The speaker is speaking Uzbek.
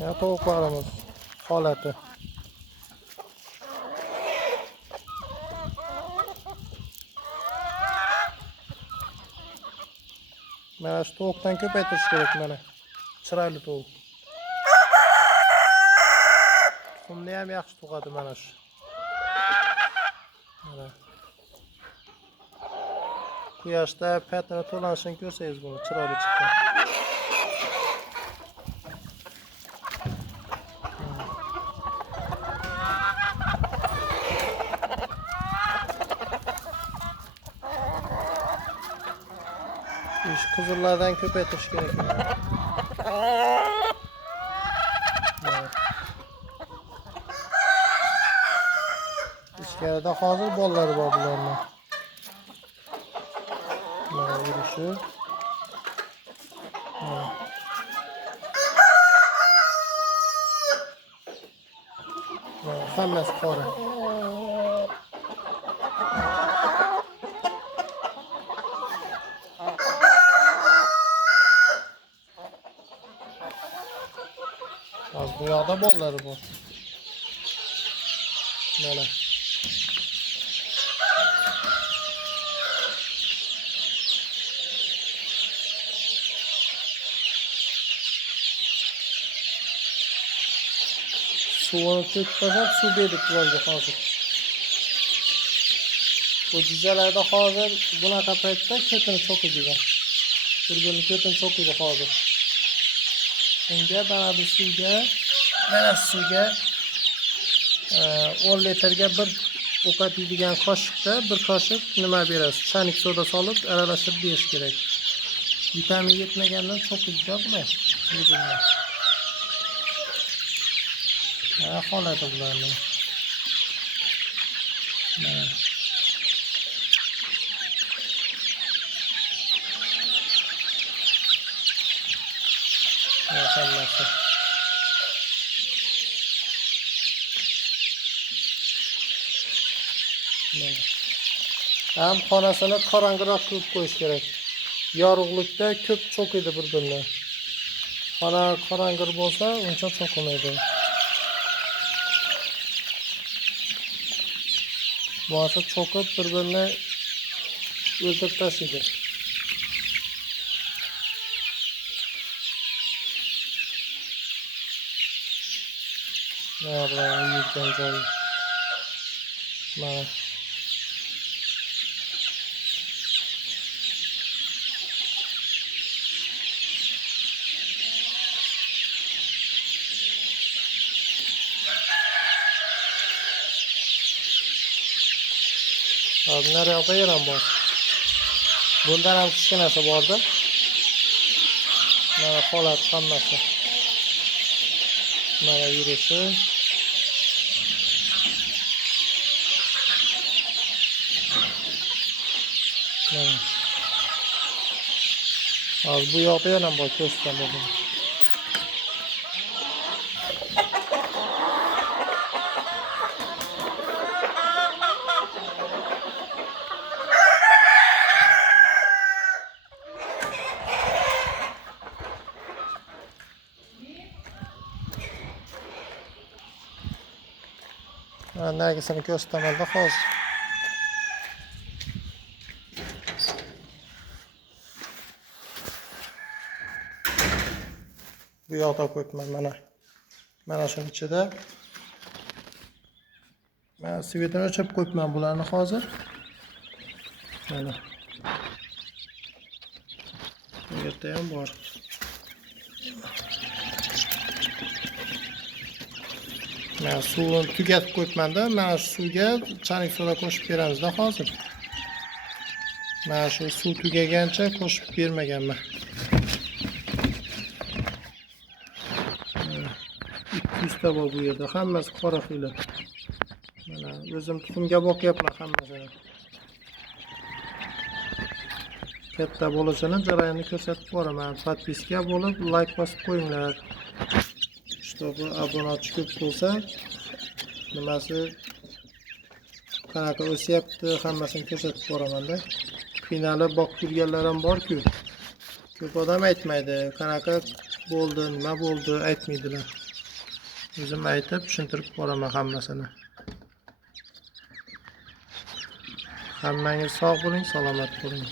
Ya tovuqlarimiz holati. Mana shu tovuqdan ko'paytirish kerak mana. Chiroyli tovuq. Tuxumni ham yaxshi tug'adi mana shu. Mana. Quyoshda patini to'lanishini ko'rsangiz buni chiroyli chiqqan. Ish qizillardan ko'paytirish kerak. Ichkarida hozir bolalari bor bularning. Mana yurishi. Hammasi qora. Az bu yoqda bolalari bor. Mana. Suvni to'kib tashlab suv berdik bularga hozir. Bu jizalarda hozir bunaqa paytda ketini cho'kidi. Bir-birini ketini cho'kidi hozir. Unga mana bu suvga 10 litrga bir ovqat yeydigan qoshiqda bir qoshiq nima berasiz? Chanik soda solib aralashtirib berish kerak. Vitamin yetmagandan cho'kidi bular. Holati bularning. Hammasi. Ham xonasini qorong'iroq qilib qo'yish kerak. Yorug'likda ko'p cho'kidi bir-birini. Xona qorong'i bo'lsa, uncha cho'kmaydi. Boshqa cho'kib bir-birini o'ldirib tashlaydi. Mana bularning yurgan joyi. Mana. Bunlar yoqda ham bor. Bundan ham kichkinasi bordi. Mana holat hammasi. Mana yurishi. Az bu yoqda ham bor, ko'rsam bo'ladi. Nagisini ko'rsataman-da hozir. Bu yoqda qo'yibman mana. Mana shuning ichida. Men svetini o'chirib qo'yibman bularni hozir. Mana. Bu yerda ham bor. Men suvni tugatib qo'yibman-da, mana shu suvga chanik soda qo'shib beramiz-da hozir. Mana shu suv tugagancha qo'shib bermaganman. 200 ta bor bu yerda, hammasi qora xili. Mana o'zim tuxumga boqyapman hammasini. Katta bo'lishini jarayonni ko'rsatib boraman. Podpiska bo'lib, like bosib qo'yinglar. Чтобы obunachi ko'p bo'lsa, nimasi qanaqa o'syapti, hammasini ko'rsatib boraman-da. Qiynalib boqib yurganlar ham bor-ku. Ko'p odam aytmaydi, qanaqa bo'ldi, nima bo'ldi aytmaydilar. O'zim aytib tushuntirib boraman hammasini. Hammangiz sog' bo'ling, salomat bo'ling.